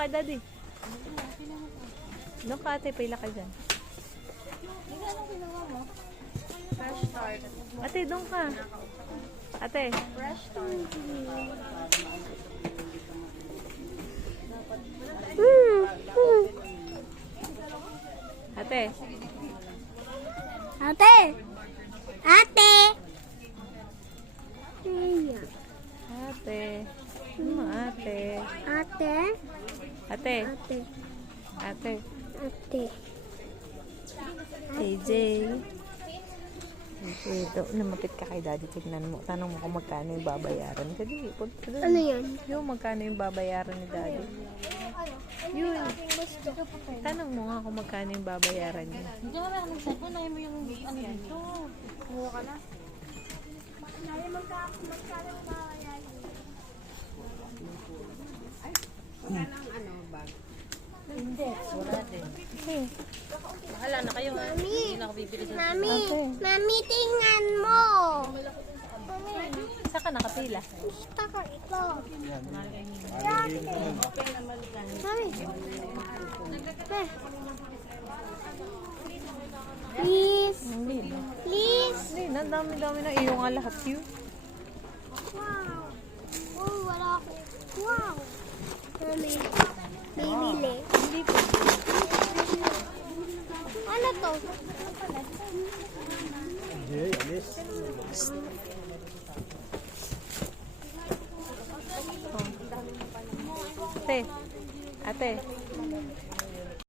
ka, daddy. Doon ka, ate. Pila ka dyan. Anong ginawa mo? Fresh start. Ate, doon ka. Ate. Fresh start. Ate. Ate! Ate! Ate. Ano, ate? Ate? Ate. Ate. Ate. Ate. AJ. Ito, lumapit ka kay daddy. Tignan mo. Tanong mo kung magkano yung babayaran. Kasi, punta doon. Ano yan? Yung magkano yung babayaran ni daddy. Yun. Tanong mo nga kung magkano yung babayaran niya. Hindi ka meron ng cellphone. Ayaw mo yung ano dito. Kumuha ka na. Hindi. Wala din. Okay. Bahala na kayo ha. Hindi na ako bibili sa Mami! Ate. Mami, tingnan mo! Saan ka nakapila? Gusto ko ito. Mami! Please! Hindi na. Please! Hindi na. Dami-dami na. Iyo nga lahat yun. Wow! Oh, wala ako. Wow! Mami, bibili. Hindi po. Ano to? Ate. Ate.